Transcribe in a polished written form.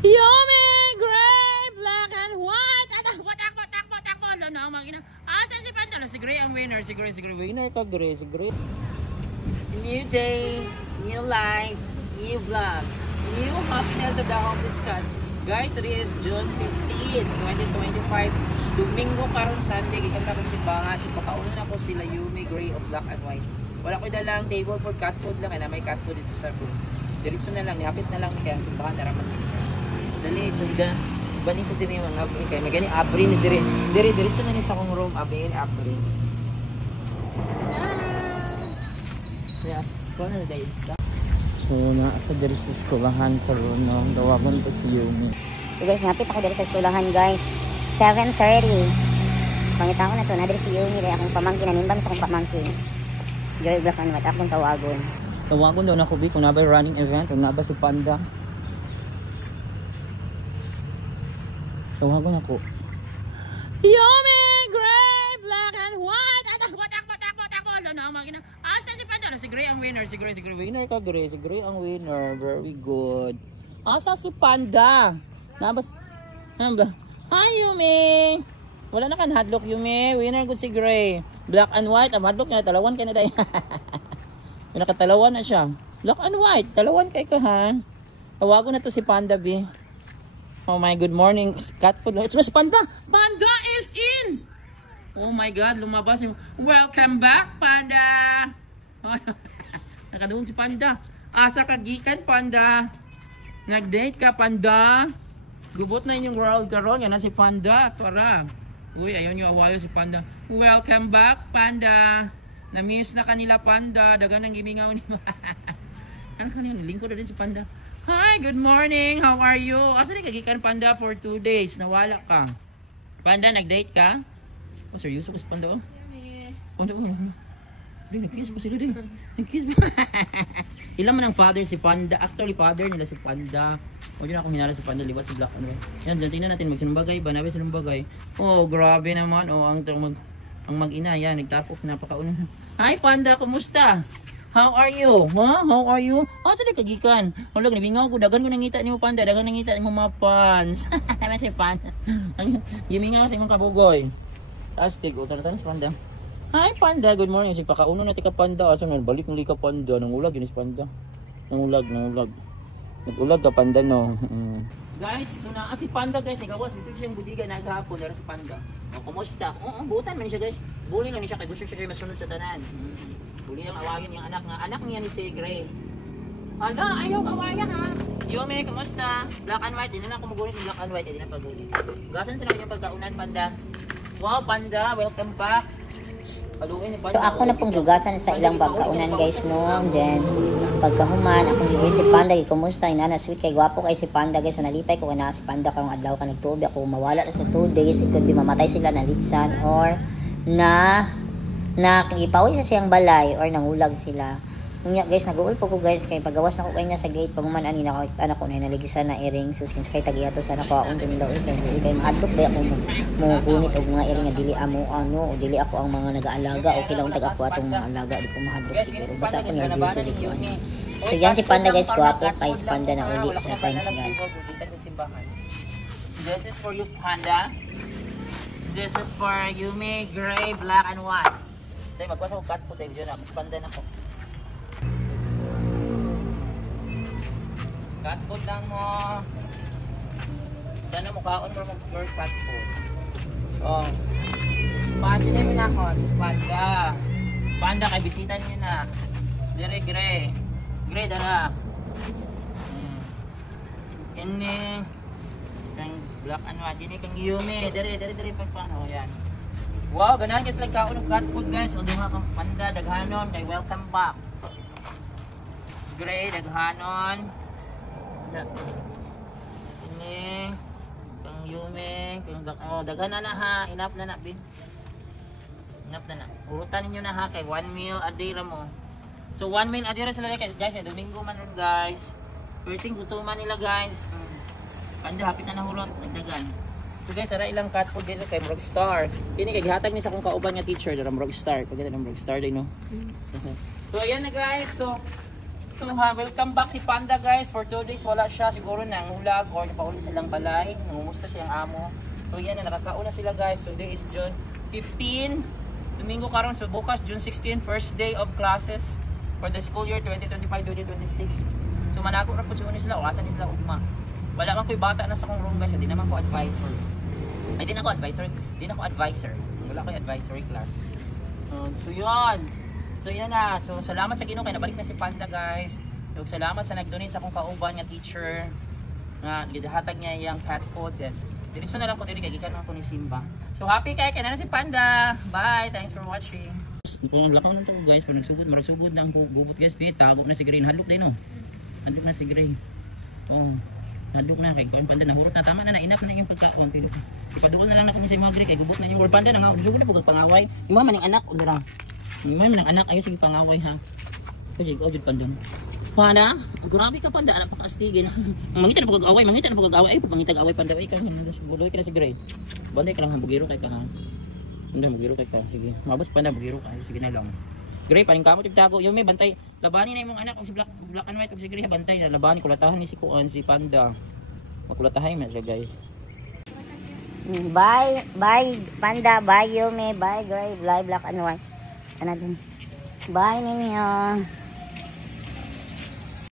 Yummy! Gray! Black and white! Takbo! Lalo ang magina. Asan si Panda? Si Gray ang winner. Si Gray. Winner ka, Gray. Si Gray. New day, new life, new vlog, new happiness of the homeless cat. Guys, today is June 15, 2025. Domingo karon Sunday. Gikanta ko si Bangat. Si pakaunan ako sila Yumi, Gray, of Black and White. Wala ko dalang table for cat food lang. May cat food dito sa room. Diretso na lang. Nihapit na lang. Kaya simbahan na raman. Dali, sunda. Balik ko din yung mga abri. Kaya may gani abri ni Diri. Diretso na ni sa kong room. Abri. Yeah. Kung ano dahil ka? So, nasa diri sa skulahan karon no. Dawagan ko si Yumi. So guys, napit ako diri sa skulahan guys. 7:30. Pangita ko na to, nadiri si Yumi dahil akong pamangkin, nanimbang sa akong pamangkin. Joy Black and White, akong tawagon. Tawagon daw na ko, kung nabay running event, kung nabay si Panda. Tawagon ako. Yumi! Gray! Black and White! Takbo! Lalo ang magina. Asa si Panda? Si Gray ang winner. Si Gray. Winner ka, Gray. Si Gray ang winner. Very good. Asa si Panda? Nabas? Hi, Yumi! Wala na kan hadlock, Yumi. Winner ko si Gray. Black and White. Ang hadlock niya, talawan ka na dahi. Nakatalawan na siya. Black and White. Talawan kay ka, ha? Tawago na to si Panda, B. Oh my, good morning. Cat food. Ito na si Panda. Panda is in! Oh my God, lumabas yung... Welcome back, Panda! Nakaduong si Panda. Asa ka gikan, Panda? Nag-date ka, Panda? Gubot na inyong world karon. Yan na si Panda. Para. Uy, ayun yung awayo si Panda. Welcome back, Panda. Na-miss na kanila, Panda. Dagan ng gimingaw ni... Ano kanina? Lingkod na rin si Panda. Hi, good morning. How are you? Asa ni kagikan, Panda, for 2 days? Nawala ka. Panda, nag-date ka? Oh, seryoso ka si Panda, oh? Panda, oh. Nag-kiss pa sila, din. Nag-kiss pa. Ilan man ang father si Panda. Actually, father nila si Panda. O, yun ako hinala si Panda. Libat si Black. Yan, dyan, tingnan natin. Magsinumbagay ba? Nabi sinumbagay. Oh, grabe naman. Oh, ang mag-ina. Yan, nagtapok. Napakauna. Hi, Panda. Kumusta? How are you? Huh? How are you? Oh, saan kagikan? Huwag, nabingaw ko. Dagan ko nangita ni mo, Panda. Dagan nangita ni mo mga pants. Naman si Panda. Gimingaw sa imong kabugoy. Astig. O, tanong si Panda. Hi, Panda. Good morning. Sige, pakauno natin ka, Panda. Asa nun? Balik ng ka, Panda. Nangulag yun si Panda. Nangulag. Nag-ulag ka, Panda, no? Guys, so na si Panda, guys. Nagawas. Dito siyang budiga na kahapon. Dara si Panda. O, kumusta? Oo, buutan man siya, guys. Bully lang niya siya. Kaya gusto siya masunod sa tanan. Bully lang awagin yung anak nga. Anak niya ni si Gray. Hala, ayaw kawayan, ha? Yumi, kumusta? Black and White. Hindi na ako magulit ng Black and White. Hindi na pagulit. Gasan sila yung pagkaunan, Panda. Wow, Panda. Welcome back. So ako na pong gugasan sa ilang pagkaunan guys no. Then pagkahuman akong gibrit si Panda, kumusta inana sweet kay gwapo kay si Panda guys. So nalipay ko na si Panda karong adlaw ka nagtubi ako mawala sa 2 days. It could be mamatay sila na litsan or na ipawi sa siyang balay or nangulag sila. Unya guys, nag-uul po ko guys kay pagawas na ko kay nga sa gate paguman ani na anak ko na naligisan na earring sus kay tagiato sana ko akong tumilaw kay mahadlok ba ako mo kunit og mga earring nga dili amo ano o dili ako ang mga nag-aalaga okay lang tag ako atong mga alaga di ko mahadlok siguro basta ako nervyoso di ko ano. So yan si Panda guys, guwapo kay si Panda na uli sa times God. This is for you, Panda. This is for Yumi, Gray, Black and White. Tayo magkwasa ko cat food tayo dyan. Panda na ko. Cat food lang mo. Sana mukhaon mo mag-your cat food. Oh. Panda na yun ako. Panda. Panda, kay bisita niyo na. Dire, Gray. Gray, dara. Ini. Kang Black and White. Ini kang Yumi. Dire, paano. Yan. Wow, ganahan guys lang kaon ng cat food guys. O diha kang Panda, daghanon. Kay welcome back. Gray, daghanon. Ini kang Yumi, kang daghan na ha, enough na bin. Enough na. Urutan niyo na ha kay 1 meal a day ra mo. So 1 meal a day ra sila guys, Domingo man ron guys. Perting gutuman nila guys. Panda hapit na nahulot nagdagan. So guys, ara ilang cat food dito kay Rockstar. Kini kay gihatag ni sa akong kauban nga teacher, dara Rockstar. Pagka ng Rockstar day no. So ayan na guys. So to ha. Welcome back si Panda guys. For 2 days wala siya. Siguro nangulag or napauli silang balay. Nangumusta siyang amo. So yan na, nakakauna sila guys. So today is June 15. Domingo karon. So bukas June 16. First day of classes for the school year 2025-2026. So manako ra po sila. Oasan sila ugma. Wala man ko'y bata na sa kong room guys. Hindi naman ko advisor. Ay di na ako advisor. Di na ako advisor. Wala ko'y advisory class. So yun. So yan na. So salamat sa Ginoo kay nabalik na si Panda guys. So salamat sa nag-donate sa akong kauban nga teacher nga gidahatag niya yang cat food. Diretso na lang ko diri kay gikan ako ni Simba. So happy kay na si Panda. Bye. Thanks for watching. Kung lakaw na to guys, pag nagsugod na ang bubot guys, di tago na si Gray. Handlok din no. Handlok na si Gray. Oh. Handlok na kay ko Panda nahurot na tama na enough na yung pagkaon. Ipaduol na lang na kami sa mga Gray kay gubot na yung word Panda nga sugod na pug pangaway. Imo man yung anak undra. May nang anak ayo sige pangaway ha. Kaya jud pandon. Panda, grabe ka Panda, anak pakastigin. Mangita na pag-away, ay pangitag away Panda ay kay buloy ka na si Gray. Banday ka lang hambugiro kay ka ha. Hindi hambugiro kay ka. Sige, mabas Panda hambugiro ka. Sige na lang. Gray paning kamo tigtago, yung may bantay. Labanin na imong anak og si black and white og si Gray bantay na labanin kulatahan ni si Kuan si Panda. Makulatahay man siya guys. Bye, Panda, bye Yume, bye Gray, bye black and white. Ano din? Bye ninyo.